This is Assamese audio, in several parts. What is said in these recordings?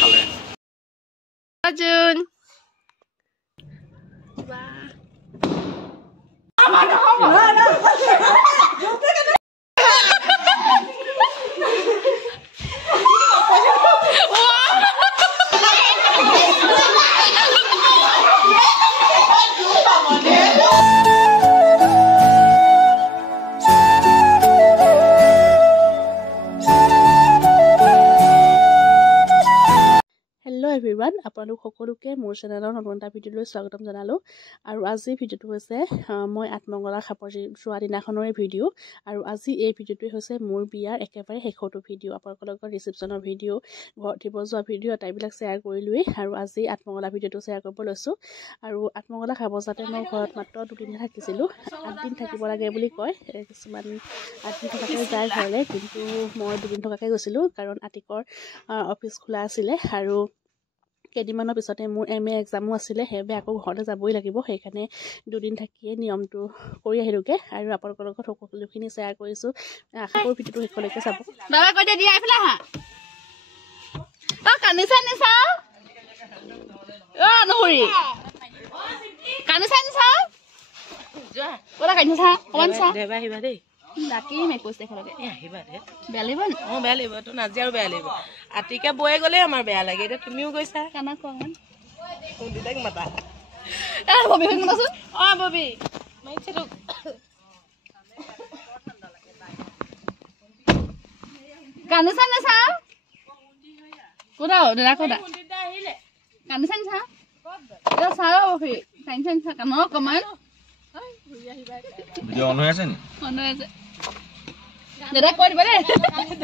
খালে Arjun. Hello everyone, আপোনালোক সকলোকে মোৰ চেনেলৰ নতুন এটা ভিডিঅ'লৈ স্বাগতম জনালো আৰু আজি ভিডিঅ'টো হৈছে মই আত্মগলা খাপৰ যোৱা দিনাখনৰ ভিডিঅ' আৰু আজি এই ভিডিঅ'টো হৈছে মোৰ বিয়াৰ একেবাৰে শেষৰটো ভিডিঅ' আপোনালোকৰ ৰিসেপশ্যনৰ ভিডিঅ' ঘৰ দিব যোৱা ভিডিঅ' টাইপবিলাক শ্বেয়াৰ কৰিলোৱেই আৰু আজি আত্মগলা ভিডিঅ'টো শ্বেয়াৰ কৰিব লৈছোঁ আৰু আত্মগলা খাব যাতে মই ঘৰত মাত্ৰ 2 দিন থাকিছিলোঁ 8 দিন থাকিব লাগে বুলি কয় কিছুমান 8 দিন থকাকৈ যায় ঘৰলৈ কিন্তু মই 2 দিন থকাকৈ গৈছিলোঁ কাৰণ আতিকৰ অফিচ খোলা আছিলে আৰু কেইদিনমানৰ পিছতে মোৰ MA এক্সামো আছিলে সেইবাবে আকৌ ঘৰলৈ যাবই লাগিব সেইকাৰণে 2 দিন থাকিয়ে নিয়মটো কৰি আহিলোগে আৰু আপোনালোকৰ লগত সকলোখিনি শ্বেয়াৰ কৰিছোঁ আশা কৰোঁ ভিডিঅ'টো শেষলৈকে চাব বাবা কৈ দিয়া আইফলা হা কানিছা নিছা নহৰি কানিছা নিছা যোৱা ওলা কানিছা অনছা দেবা আহিবা দেই লাকি মে কৈছে খলকে আহিবা দে বেয়া লাগিব বেয়া লাগিব তো নাজি আৰু বেয়া লাগিব আতিকা বয়ে গ'লে আমাৰ বেয়া লাগে এতিয়া তুমিও গৈছা কানা কোন কোনদিতাক মাতা ববি হৈ মাতাছো ববি মাইছে তো কানিছা নিছা কোদা দাদা কোদা কানিছা নিছা এ চাও ববি কানিছা নিছা কানো কমান ভিডিঅ' অন হৈ আছে নি অন হৈ আছে দাদা কৈ দিবা দে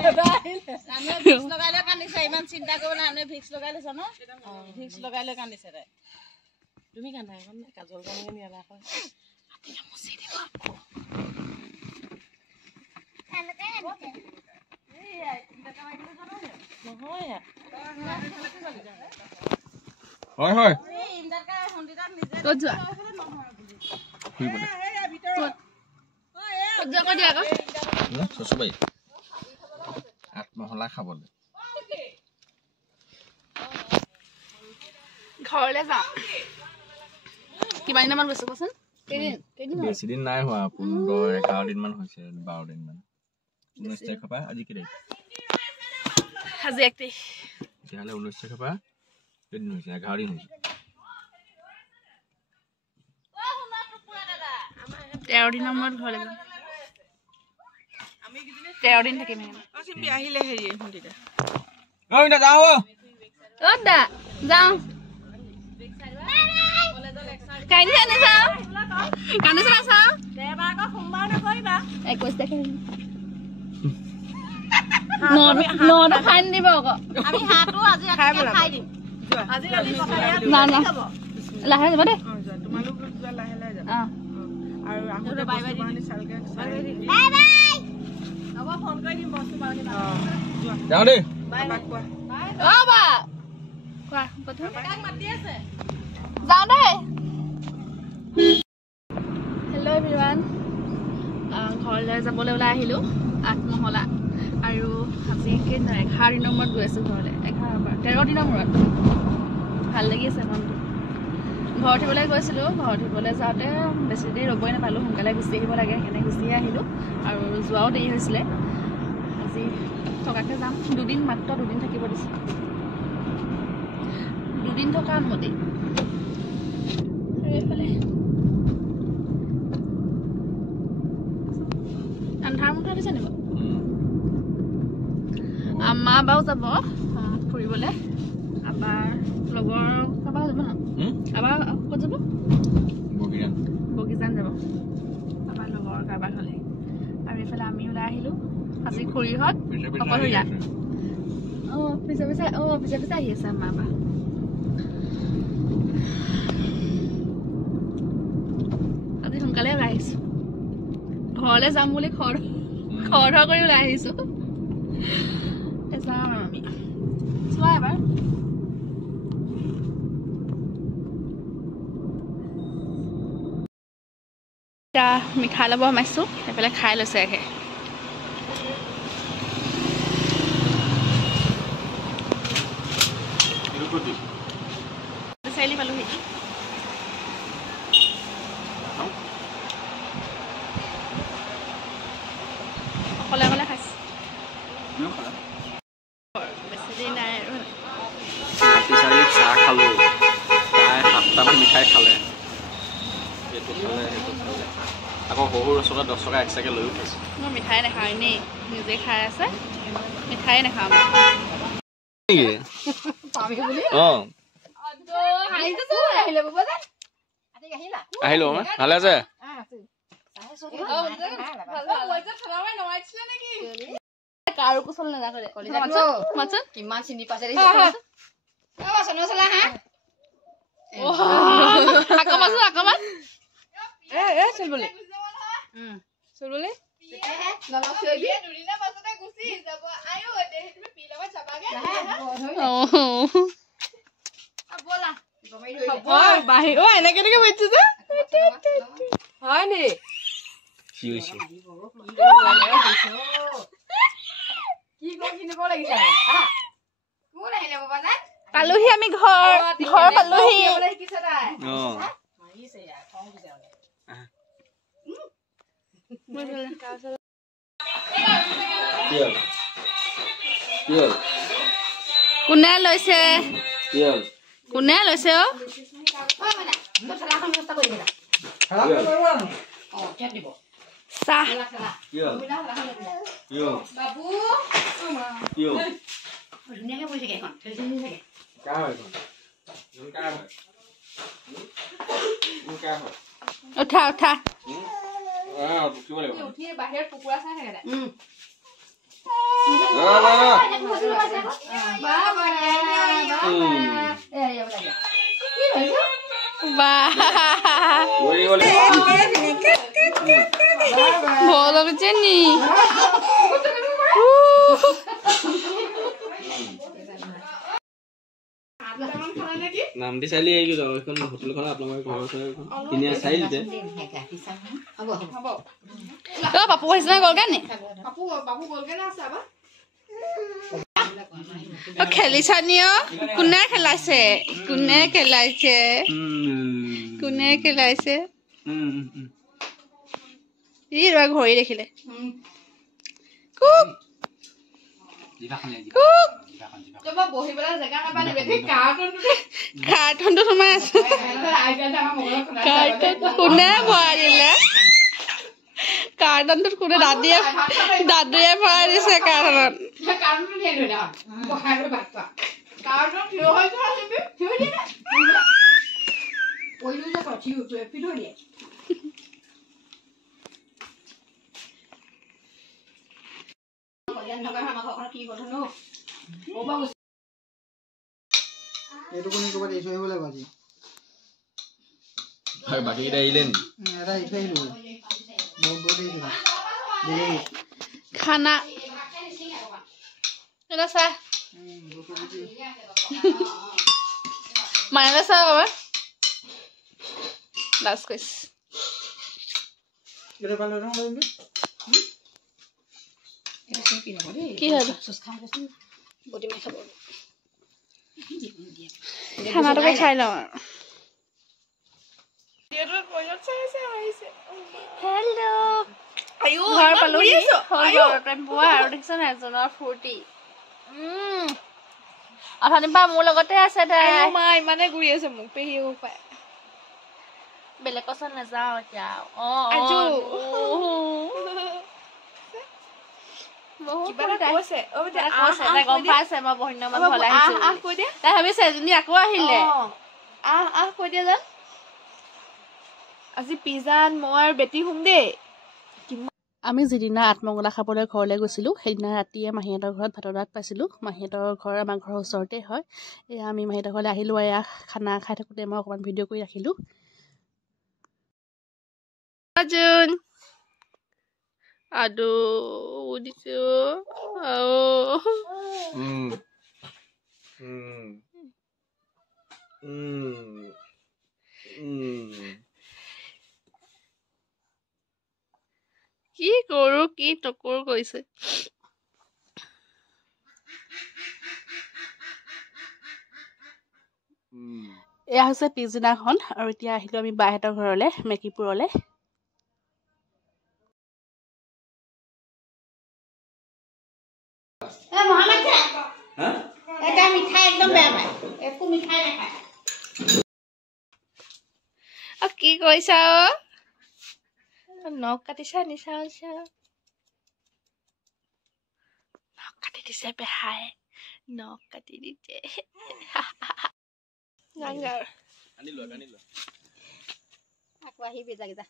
দাদা আহিলে আমি ভিক্স লগাইলে কান্দিছে ইমান চিন্তা কৰিব না আমি ভিক্স লগাই লৈছ ন ভিক্স লগাইলে কান্দিছে তাই তুমি কান্দা এখন কাজল কানিয়ে নিয়ালা হয় আতিলা মুছি দিব হয় হয় ক'ত যোৱা কৈ দিয়া আকৌ চচুবাই আত্মহলা খাবলৈ ঘৰলৈ যাওঁ কিমান দিনমান গৈছো কচোন বেছি দিন নাই হোৱা 15-11 দিন মান হৈছে 12 দিন মান 19 তাৰিখৰ পৰা আজি কি তাৰিখ আজি 1 তাৰিখ তেতিয়াহ'লে 19 তাৰিখৰ পৰা কেইদিন হৈছে 11 দিন হৈছে 13 দিনৰ মূৰত ঘৰলৈ যাম 13 দিন থাকিম চিম্পি আহিলে হেৰি শুনিতা ঐ না যাও অ দা যাওঁ কাইলে নাযাওঁ কান্দিছে নাচাওঁ দেবা আকৌ সোমবাৰ নকৰিবা 21 তাৰিখে নটা খাই নিদিব আকৌ আমি হাতো আজি খাই দিম আজি ৰাতি না না লাহে যাব দে তোমালোক যোৱা লাহে লাহে যাবা আৰু আহুতে বাই বাই দিম চালকে বাই বাই হ'ব ফোন কৰি দিম বস্তু পাওনি যাও দে বাই বাই কোৱা অ বা কোৱা কথা কাক মাতি আছে যাও দে হেল্ল' এভৰিৱান ঘৰলৈ যাবলৈ ওলাই আহিলোঁ আত্মহলা আৰু আজি কেইদিন 11 দিনৰ মূৰত গৈ আছোঁ ঘৰলৈ 13 দিনৰ মূৰত ভাল লাগি আছে মনটো ঘৰ উঠিবলৈ গৈছিলোঁ ঘৰ উঠিবলৈ যাওঁতে বেছি দেৰি ৰ'বই নাপালোঁ সোনকালে গুচি আহিব লাগে সেইকাৰণে গুচিয়ে আহিলোঁ আৰু যোৱাও দেৰি হৈছিলে আজি থকাকৈ যাম 2 দিন মাত্ৰ 2 দিন থাকিব দিছে 2 দিন থকা অনুমতি এইফালে আন্ধাৰ মুঠা দিছে নিব আম্মা বাও যাব ফুৰিবলৈ আবাৰ লগৰ কাৰোবাৰ যাব ন আবাৰ ক'ত যাব বগিজান যাব আবাৰ লগৰ কাৰোবাৰ হ'লে আৰু এইফালে আমি ওলাই আহিলোঁ আজি খুৰীহঁত অকলশৰীয়া পিছে পিছে আহি আছে আম্মা আবা আজি সোনকালে ওলাই আহিছোঁ ঘৰলৈ যাম বুলি খৰ কৰি ওলাই আহিছোঁ যাম আৰু আমি চোৱা এবাৰ এতিয়া মিঠাই ল'ব সোমাইছোঁ সেইফালে খাই লৈছে একে বেছি দেৰি নাই আৰু ৰাতি চাৰিত চাহ খালোঁ প্ৰায় 7টামান মিঠাই খালে এইটো খালে সেইটো খালে আকৌ সৰু ৰচকা 10 টকা এক্সট্ৰাকৈ লৈও খাইছে মই মিঠাই নাখাওঁ এনেই নিজে খাই আছে মিঠাই নাখাওঁ অঁ আহিলো ভালে আছে কাৰো কুচল নাযায় কিমান চিনি পাইছে পালোহি আমি ঘৰ পালোহি কোনে লৈছে অ চাহ উঠা বাহিৰত কুকুৰা চাই থাকে ভয় লাগছে নি নাম দি চাইলি এইখন হোটেলখন আপোনালোকৰ ঘৰৰ ওচৰত তিনিয়া চাইলিতে পাপু আহিছে না গ'লগে নি খেলিছা নি কোনে খেলাইছে ই ঘড়ী দেখিলে কাৰ্টনটো সোমাই আছে কোনে ভৰাই দিলে কাৰ্টনটোত কোনে দাদুৱে ভৰাই দিছে কাৰ্টনত বাকীকেইটা আহিলে নি খানা এটা চাহ মাইলে চাহ বাবা লাষ্ট কৈছে কি হ'ল খানাটোকে খাই লওঁ আৰু ঘৰ পালোহি আৰু দেখিছোন এজনৰ ফূৰ্তি অথনিৰ পৰা মোৰ লগতে আছে ইমানে ঘূৰি আছে মোক পেহী পায় বেলেগ কচোন নাযাওঁ এতিয়া আজি পিজান মই বেটি হুম দেই আমি যিদিনা আঠমঙলা খাবলৈ ঘৰলৈ গৈছিলোঁ সেইদিনা ৰাতিয়ে মাহীহঁতৰ ঘৰত ভাতৰ ভাত পাইছিলোঁ মাহীহঁতৰ ঘৰ আমাৰ ঘৰৰ ওচৰতে হয় এয়া আমি মাহীহঁতৰ ঘৰলৈ আহিলোঁ এয়া খানা খাই থাকোঁতে মই অকণমান ভিডিঅ' কৰি ৰাখিলোঁ কি কৰো কি নকৰো কৈছে এয়া হৈছে পিছদিনাখন আৰু এতিয়া আহিলোঁ আমি বাহঁতৰ ঘৰলৈ মেকিপুৰলৈ মিঠাই একদম বেয়া পায় একো মিঠাই নাখায় কি কৈছা নখ কাটিছা নিচা হৈছে নখ কাটি দিছে বেহাই নখ কাটি দিছে গাঙ্গাৰ আকৌ আহিবি যাগিতা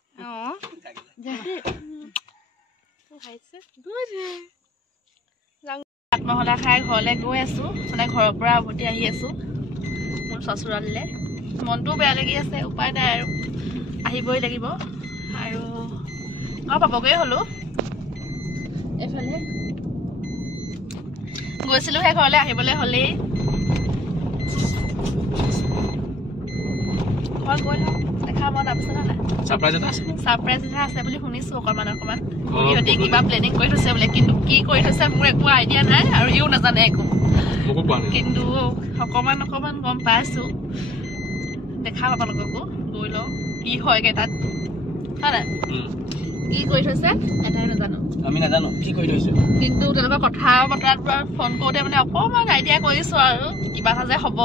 আত্মহত্যা খাই ঘৰলৈ গৈ আছো মানে ঘৰৰ পৰা উভতি আহি আছো মোৰ চচুৰাললৈ মনটোও বেয়া লাগি আছে উপায় নাই আৰু আহিবই লাগিব আৰু ঘৰ পাবগৈ হ'লো এফালে গৈছিলো সেই ঘৰলৈ আহিবলৈ হ'লেই ঘৰ গৈ লওঁ দেখা মন তাৰপিছত নাই ছাৰপ্ৰাইজ এটা আছে বুলি শুনিছো অকণমান সিহঁতে কিবা প্লেনিং কৰি থৈছে বোলে কিন্তু কি কৰি থৈছে মোৰ একো আইডিয়া নাই আৰু ইও নাজানে একো কিন্তু অকণমান গম পাইছো দেখাম আপোনালোককো গৈ লওঁ কি হয়গে তাত হয় কি কৰি থৈছে এটাই নাজানো আমি নাজানো কি কৰি থৈছে কিন্তু তেনেকুৱা কথা বতৰাত ফোন কৰোঁতে মানে অকণমান আইডিয়া কৰিছো আৰু কিবা এটা যে হ'ব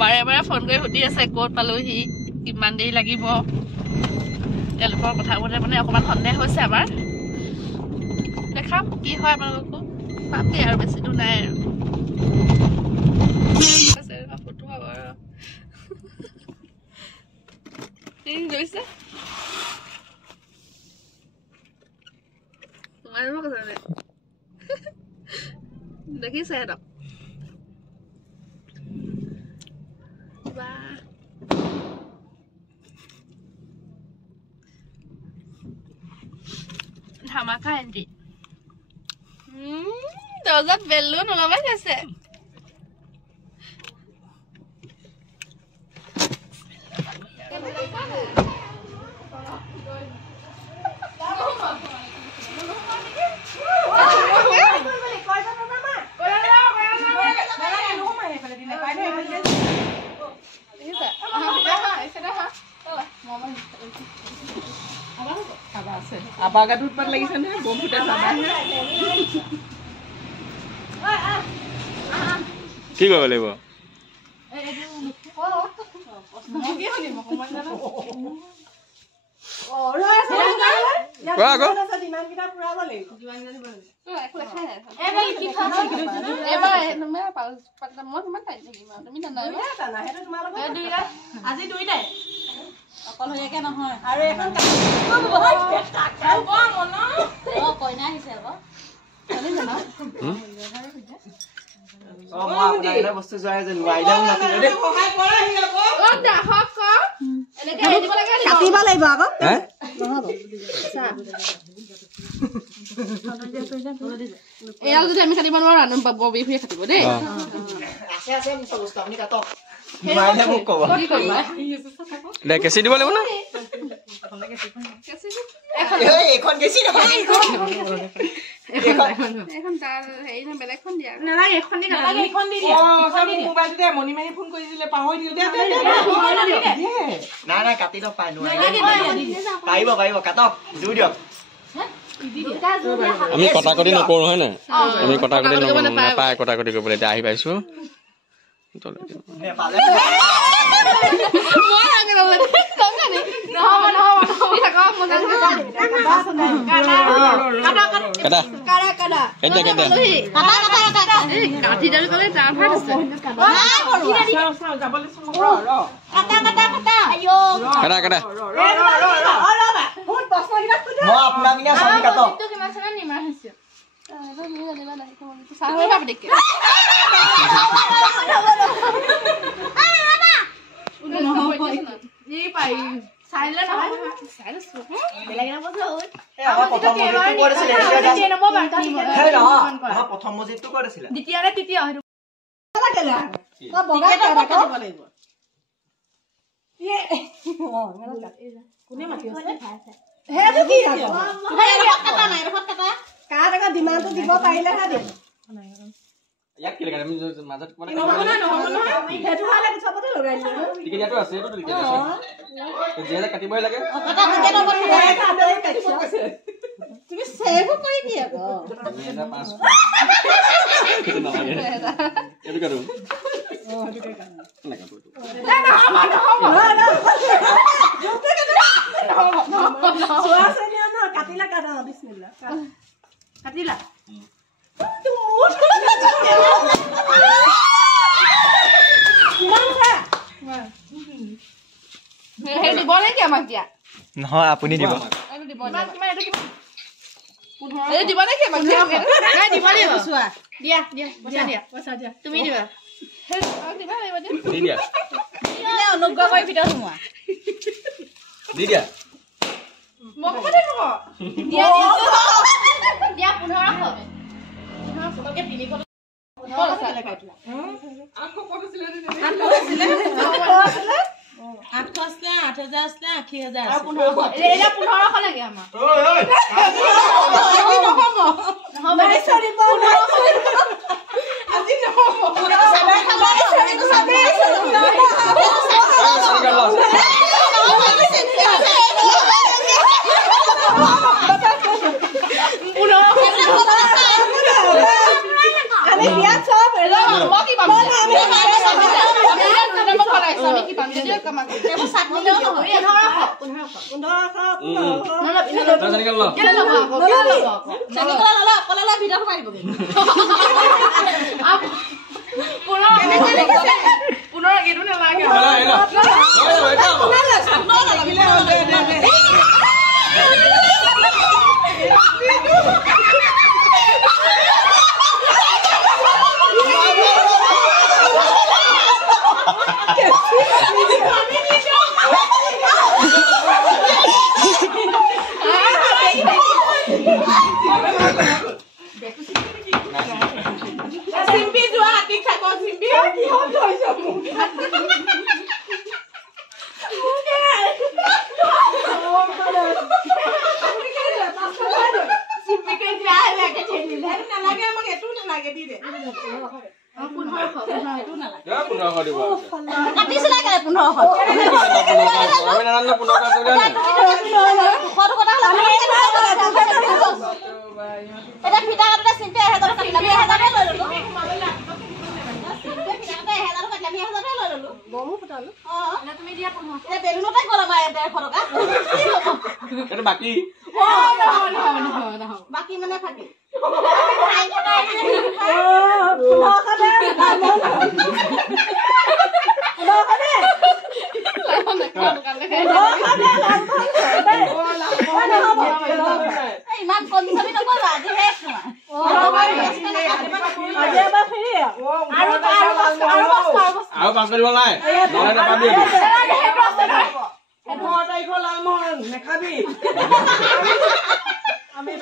বাৰে বাৰে ফোন কৰি সুধি আছে ক'ত পালোহি কিমান দেৰি লাগিব তেওঁলোকৰ কথাবোৰতে মানে অকণমান সন্দেহ হৈছে আমাৰ দেখাম কি হয় আপোনালোককো পামেই আৰু বেছি দূৰ নাই আৰু ফটো হ'ব আৰু গৈছে দেখিছে সিহঁতক ধামাকা এণ্ট্ৰি দৰ্জাত বেলুন ওলমাই গৈছে আবাগাটো উৎপাত লাগিছে নহয় বম ফুটাই চাবা কি কৰিব লাগিব আজি দুইটাই অকলশৰীয়াকে নহয় আৰু এখন কইনা আহিছে আকৌ বস্তু যোৱাই যে নোৱাৰিলেও কাটিব লাগিব আকৌ এয়াল যদি আমি কাটিব নোৱাৰো ববি ফুৰিয়ে কাটিব দেই কেঁচি দিব লাগিব না মণিমাহী ফোন কৰিছিলে পাহৰি নাই কাটি লওক পাই পাৰিব কাটক জুই দিয়ক আমি কটাকটি নকৰো হয় নাই আমি কটাকটি নাপায় কটাকটি কৰিবলৈ এতিয়া আহি পাইছো প্ৰথম মজিদটো ক'ত আছিলে ডিমাণ্ডটো দিব পাৰিলেহে দিম ইয়াক কি লাগে আমি মাজত মানে সেইটো হ'লে চবতে লগাই দিলো টিকেটটো আছে এইটো টিকেট আছে যে কাটিবই লাগে তুমি সেভ কৰি কি আকৌ 2500 এইটো নালাগে এইটো কাটো নাকাটো কাটিলা কাটা বিসমিল্লাহ কাটিলা নহয় আপুনি দিব তুমি দিবা দি দিয়া অনুগ্ৰহ কৰি ভিতৰত সোমোৱা দি দিয়া বাকি মানে ফাটি ইমান কনচমি নকৰিবা আজি শেষ আৰু পাঁচ কৰিব নাই নহলে নাপাবি নেখাবি আমি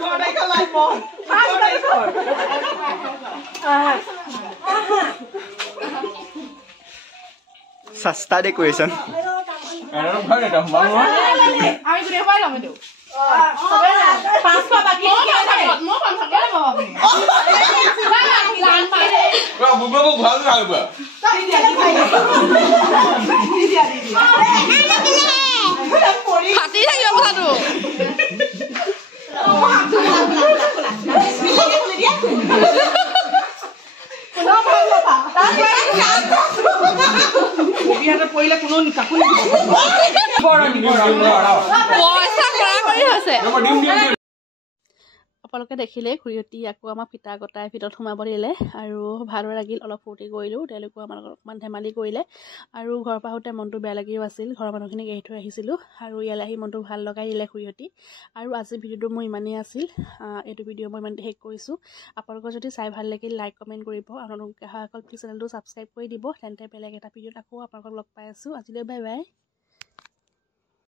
সস্তা ডেকোৰেশন ফাটি থাকিব কথাটো পৰিলে কোনো কাকুনি পইচা কৰা কৰি হৈছে আপোনালোকে দেখিলে খুৰীহঁতি আকৌ আমাক ফিটা কটাই ভিতৰত সোমাব দিলে আৰু ভালো লাগিল অলপ ফূৰ্তি কৰিলোঁ তেওঁলোকেও আমাৰ লগত অকণমান ধেমালি কৰিলে আৰু ঘৰৰ পৰা আহোঁতে মনটো বেয়া লাগিও আছিল ঘৰৰ মানুহখিনিক এৰি থৈ আহিছিলোঁ আৰু ইয়ালৈ আহি মনটো ভাল লগাই দিলে খুৰীহঁতি আৰু আজিৰ ভিডিঅ'টো মোৰ ইমানেই আছিল এইটো ভিডিঅ' মই ইমানতে শেষ কৰিছোঁ আপোনালোকৰ যদি চাই ভাল লাগিল লাইক কমেণ্ট কৰিব আপোনালোকে অকল প্লিজ চেনেলটো ছাবস্ক্ৰাইব কৰি দিব তেন্তে বেলেগ এটা ভিডিঅ'ত আকৌ আপোনালোকক লগ পাই আছোঁ আজিলৈ বাই বাই